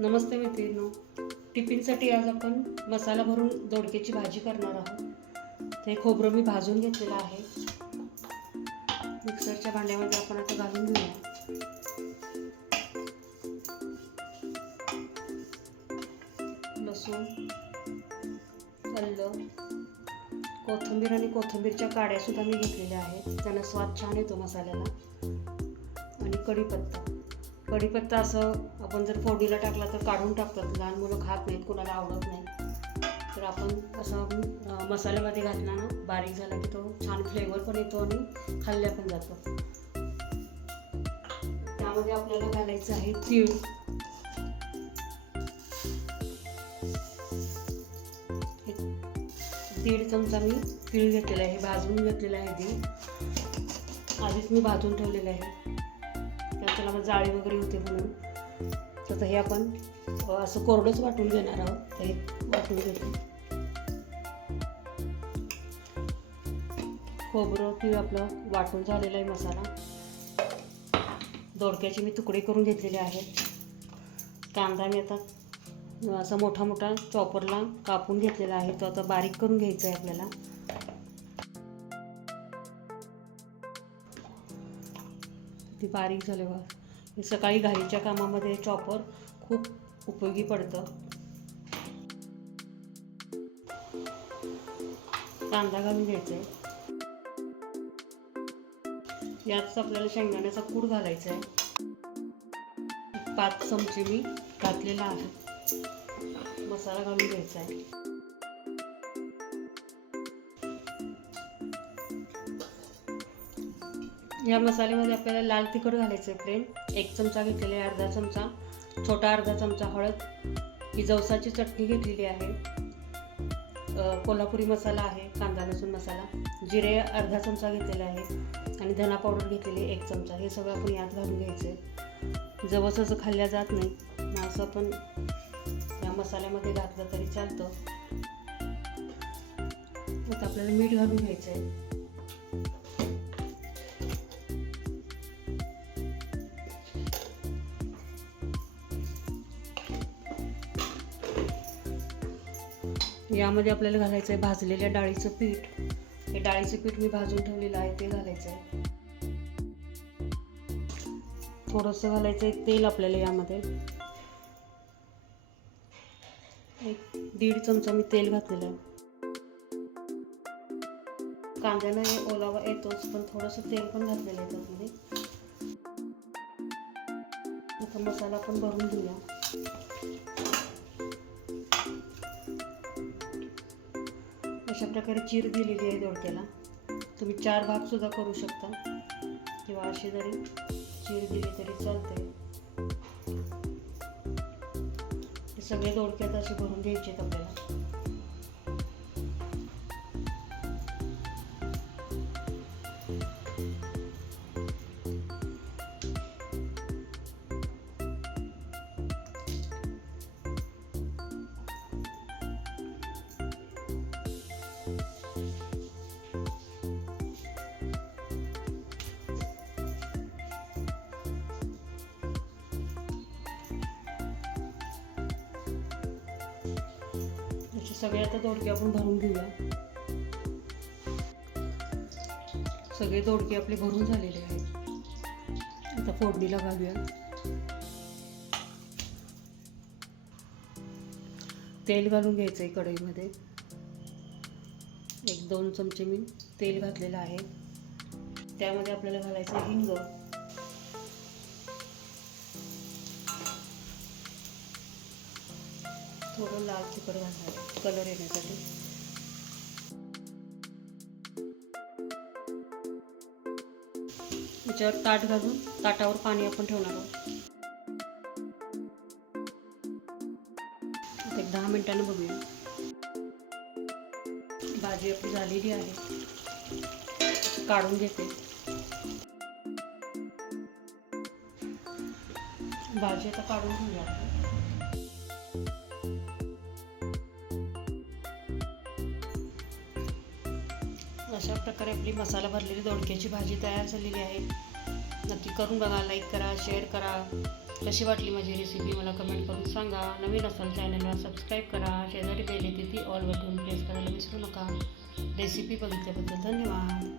नमस्ते मैत्रिणींनो. टिफिनसाठी आज आपण मसाला भरून दोडक्याची भाजी करणार आहोत. ते खोबरं मी भाजून घेतलेलं आहे. मिक्सरच्या भांड्यामध्ये आपण आता घालून घेऊया. लसूण आलं कोथिंबीर आणि कोथिंबीरच्या काड्यासुद्धा मी घेतलेल्या आहेत. त्यांना स्वाद छान येतो मसाल्याला. आणि कढीपत्ता. कढीपत्ता असं आपण जर फोडणीला टाकला तर काढून टाकतात. लहान मुलं खात नाहीत कोणाला आवडत नाही. तर आपण असं मसाल्यामध्ये घातला ना बारीक झाला की तो छान फ्लेवर पण येतो आणि खाल्ल्या पण जातो. त्यामध्ये आपल्याला घालायचं आहे तीळ. दीड चमचा मी तीळ घेतलेला आहे भाजून घेतलेला आहे तीळ आधीच मी भाजून ठेवलेलं आहे. त्याला मग जाळी वगैरे होते म्हणून. तर हे आपण असं कोरडंच वाटून घेणार आहोत. तर हे वाटून घेतो खोबरं तीळ आपलं. वाटून झालेलं आहे मसाला. दोडक्याचे मी तुकडे करून घेतलेले आहेत. कांदा मी आता असा मोठा मोठा चॉपरला कापून घेतलेला आहे. तो आता बारीक करून घ्यायचा आहे आपल्याला. ती बारीक झाले बघा हे सकाळी घाईच्या कामामध्ये चॉपर खूप उपयोगी पडतं. कांदा घालून घ्यायचा आहे. यात आपल्याला शेंगदाण्याचा कूड घालायचा आहे. पाच चमचे मी घातलेला आहे. मसाला घालून घ्यायचा आहे. या मसाल्यामध्ये आपल्याला लाल तिखट घालायचं आहे प्लेन एक चमचा घेतलेला आहे अर्धा चमचा. छोटा अर्धा चमचा हळद. ही जवसाची चटणी घेतलेली आहे. कोल्हापुरी मसाला आहे कांदा लसूण मसाला. जिरे अर्धा चमचा घेतलेला आहे आणि धना पावडर घेतलेली आहे एक चमचा. हे सगळं आपण यात घालून घ्यायचं आहे. जवस असं खाल्ल्या जात नाही. मग असं आपण या मसाल्यामध्ये घातलं तरी चालतं. आता आपल्याला मीठ घालून घ्यायचं आहे. यामध्ये आपल्याला घालायचं आहे भाजलेल्या डाळीचं पीठ. हे डाळीचं पीठ मी भाजून ठेवलेलं आहे ते घालायचं आहे थोडंसं घालायचं आहे तेल आपल्याला यामध्ये. एक दीड चमचा मी तेल घातलेलं आहे. कांद्यानं हे ओलावा येतोच पण थोडंसं तेल पण घातलेलं आहे त्यामध्ये. आता मसाला पण भरून घेऊया. अशा प्रकारे चीर दिलेली आहे दोडक्याला तुम्ही चार भाग सुद्धा करू शकता. किंवा अशी जरी चीर दिली तरी चालते सगळे दोडक्यात असे भरून घ्यायचे आहेत आपल्याला. सगळे आता दोडके आपण भरून घेऊया. सगळे दोडके आपले भरून झालेले आहेत. आता फोडणीला घालूया. तेल घालून घ्यायचं आहे कढईमध्ये. एक दोन चमचे मी तेल घातलेलं आहे. त्यामध्ये आपल्याला घालायचं आहे हिंग. थोडं लाल तिखट घालणार कलर येण्यासाठी. याच्यावर ताट घालून ताटावर पाणी आपण ठेवणार आहोत. एक दहा मिनिटानं बघूया. भाजी आपली झालेली आहे. काढून घेते. भाजी आता काढून घेऊया अशा प्रकारे आपली मसाला भरलेली दोडक्याची भाजी तयार झालेली आहे. नक्की करून बघा लाईक करा शेअर करा. कशी वाटली माझी रेसिपी मला कमेंट करून सांगा. नवीन असाल चॅनलला सबस्क्राईब करा. शेजारी बेल येते ती ऑल बटन प्रेस करायला विसरू नका. रेसिपी बघितल्याबद्दल धन्यवाद.